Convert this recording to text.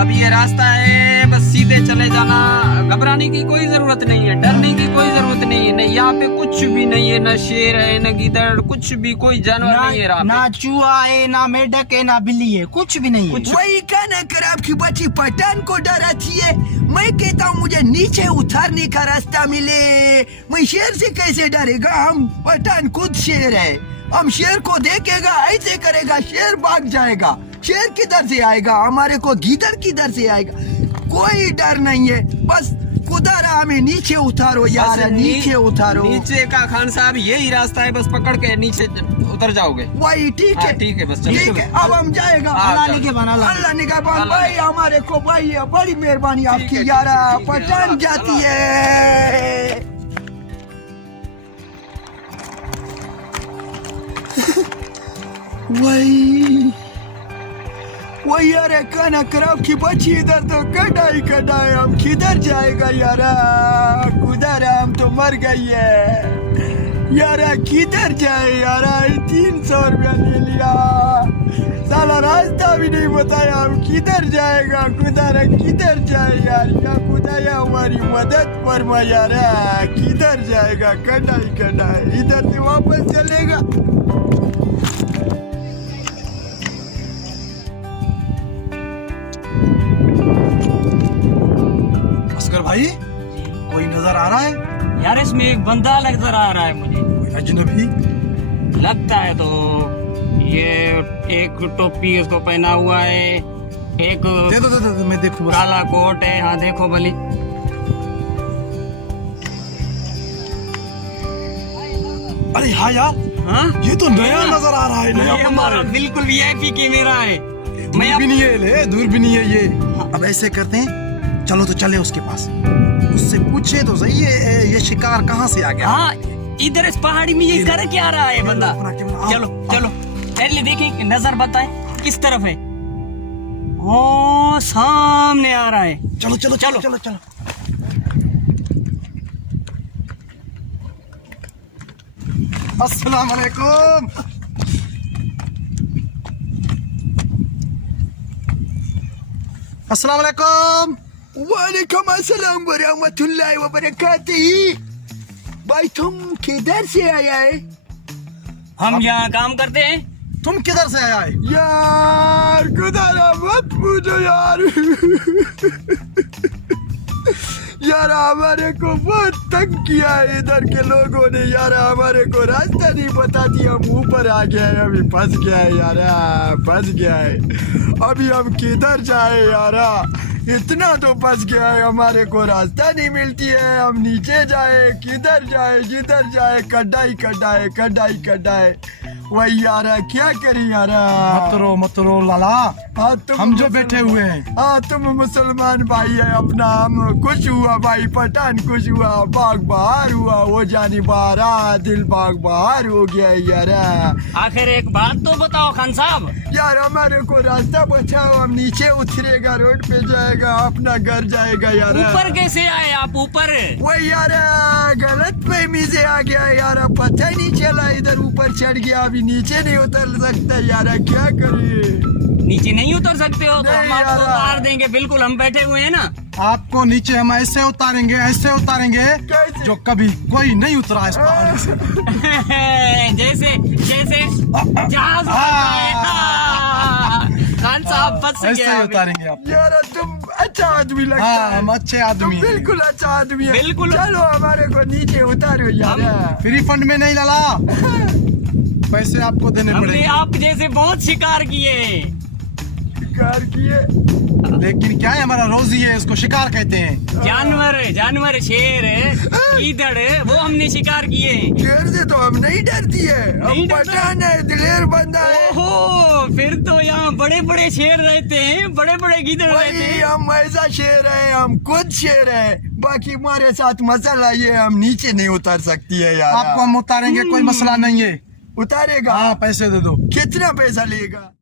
अब ये रास्ता है, बस सीधे चले जाना, घबराने की कोई जरूरत नहीं है, डरने की कोई जरूरत नहीं है। नहीं, यहाँ पे कुछ भी नहीं है, न शेर है, न गीदड़, कुछ भी कोई जानवर नहीं है। ना चूहा है, ना मेढक है, ना बिल्ली है, कुछ भी नहीं है। वही कहना कर आपकी बच्ची पठान को डराती है। मैं कहता हूँ मुझे नीचे उतारने का रास्ता मिले। मैं शेर से कैसे डरेगा? हम पठान खुद शेर है। हम शेर को देखेगा, ऐसे करेगा, शेर भाग जाएगा। शेर किधर से आएगा? हमारे को गीदड़ किधर से आएगा? कोई डर नहीं है। बस खुदा हमें नीचे उतारो यार, नीचे उतारो। नीचे का खान साहब यही रास्ता है, बस पकड़ के नीचे उतर जाओगे। वही ठीक है, ठीक है, बस ठीक है। अब हम जाएगा। अल्लाह निगहबान, अल्लाह निगहबान भाई, हमारे को भाई बड़ी मेहरबानी आपकी यारा। पठान जाती है। वही यार खाना खराब की बच्ची इधर तो कटाई कटाई। हम किधर जाएगा यारा? कुदर हम तो मर गई है यारा। किधर जाए यारा? 300 रुपया ले लिया, साला रास्ता भी नहीं बताया। हम किधर जाएगा? खुदा किधर जाए यार? या खुदा हमारी मदद फरमा यारा। किधर जाएगा? कटाई कटाई, इधर से वापस चलेगा। असगर भाई, कोई नजर आ रहा है? यार इसमें एक बंदा नजर आ रहा है मुझे। कोई अजनबी लगता है तो ये एक टोपी उसको पहना हुआ है, एक दे दो मैं देखूं बस। काला कोट है। हाँ देखो भली। अरे हाँ यार, हाँ ये तो नया नजर आ रहा है। नया ये हमारा बिल्कुल VIP कैमरा है। दूर भी नहीं है, ले दूर भी नहीं है ये। अब ऐसे करते हैं, चलो तो चले उसके पास, उससे पूछे तो सही ये शिकार कहाँ से आ गया। हाँ, इधर इस पहाड़ी में ये कर क्या रहा है बंदा? चलो चलो पहले देखें, नजर बताए किस तरफ है। ओ सामने आ रहा है। चलो चलो चलो चलो चलो। अस्सलाम वालेकुम। अस्सलाम वालेकुम। वालेकुम अस्सलाम वरहमतुल्लाहि वबरकातुहू। भाई तुम किधर से आया है? हम यहाँ काम करते हैं। तुम किधर से आया है? यार खुदा मत पूछो यार। यार हमारे को बहुत तंग किया है इधर के लोगों ने यार। हमारे को रास्ता नहीं बता दिया, हम ऊपर आ गया है, अभी फंस गया है यार, फंस गया है। अभी हम किधर जाए यार? इतना तो फंस गया है, हमारे को रास्ता नहीं मिलती है। हम नीचे जाए, किधर जाए, जिधर जाए, कटाई कटाए, कटाई कटाए। वही यार, क्या करें यार? मत रो लाला। हाँ हम जो बैठे हुए हैं। हाँ तुम मुसलमान भाई है अपना। हम खुश हुआ भाई, पठान खुश हुआ, बाग बहार हुआ, वो जानी बारा, दिल बाग बहार हो गया यार। आखिर एक बात तो बताओ खान साहब। यार हमारे को रास्ता बचाओ, हम नीचे उतरेगा, रोड पे जाएगा, अपना घर जाएगा यार। ऊपर कैसे आए आप? ऊपर वही यार गलत फहमी से आ गया यार, पता ही नहीं चला, इधर ऊपर चढ़ गया, अभी नीचे नहीं उतर सकता यार, क्या करिए? नीचे नहीं उतर सकते हो तो हम आपको यार। उतार देंगे। बिल्कुल हम बैठे हुए हैं ना। आपको नीचे हम ऐसे उतारेंगे कैसे? जो कभी कोई नहीं उतरा इस पहाड़ी से। जैसे जैसे जहाज खान साहब फंस ऐसे ही गए। उतारेंगे आप। यार तुम अच्छा आदमी लगता हाँ, है। हम अच्छे तुम आदमी हैं। बिल्कुल अच्छा आदमी है। बिल्कुल। चलो हमारे को नीचे उतारो यार। फ्री फंड में नहीं लाला, पैसे आपको देने हमने पड़ेंगे। आप जैसे बहुत शिकार किए। शिकार किए, लेकिन क्या है, हमारा रोजी है, इसको शिकार कहते हैं। जानवर शेर गीदड़ वो हमने शिकार किए। शेर से तो हम नहीं डरती है, हम नहीं डरते? पठान है, दिलेर बंदा है। ओहो, फिर तो यहाँ बड़े बड़े शेर रहते हैं, बड़े बड़े गीदड़ रहते वही हैं। हम ऐसा शेर है, हम खुद शेर है। बाकी हमारे साथ मसला ये, हम नीचे नहीं उतर सकती है यार। आपको हम उतारेंगे, कोई मसला नहीं है। उतारेगा? हाँ, पैसे दे दो। कितना पैसा लेगा?